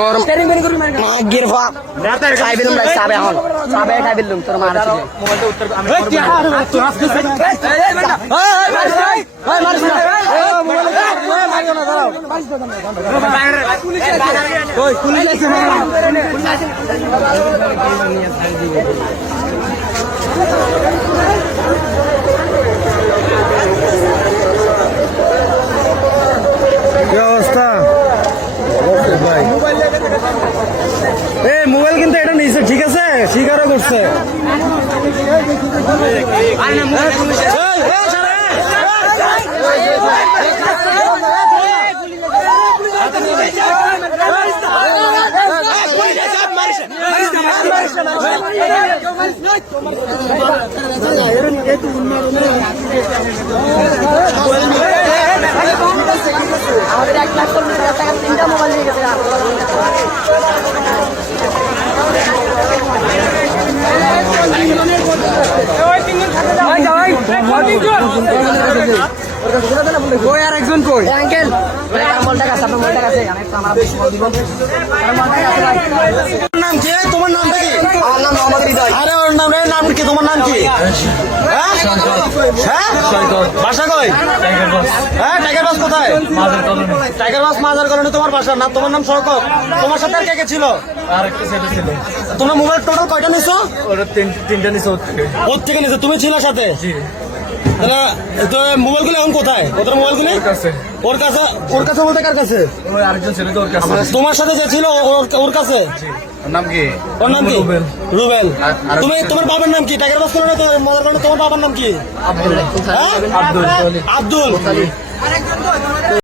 তোর গির খাই দিলুম চাবে এখন চাবে খাই দিলুম তোর মার অবস্থা ভাই এই মোবাইল কিন্তু এটা নিয়েছে ঠিক আছে স্বীকারও করছে আমাদের 1,40,000 টাকা 3টা মোবাইল নিয়ে গেছে আর একজন কই আঙ্কেল মোবাইলটা কাছে আপনার মোবাইলটা কাছে আমি আমার দিব নাম কি তোমার নামটা কি আমার নাম মোহাম্মদ হৃদয় আরে ওর নাম রে নাম কি তোমার নাম কি হ্যাঁ বাসা কই হ্যাঁ টাইগার বাস কোথায় টাইগার বাস মাজার কলোনি তোমার বাসা না তোমার নাম শওকত তোমার সাথে আর কে কে ছিল আর একটা সেট ছিল তোমরা মোবাইল টোটাল কয়টা নিছো ওরা তিনটা নিচে ওর থেকে নিছো তুমি ছিল সাথে তাহলে তো মোবাইলগুলো এখন কোথায় ওদের মোবাইলগুলো কাছে ওর কাছে ওর কাছে বলতে কার কাছে ওই আরেকজন ছিল তো ওর কাছে তোমার সাথে যে ছিল ওর কাছে ওর নাম কি ওর নাম কি রুবেল। রুবেল আর তুমি তোমার বাবার নাম কি টাইগার বাস করো মজার কারণে তোমার বাবার নাম কি আব্দুল হ্যাঁ? আব্দুল আব্দুল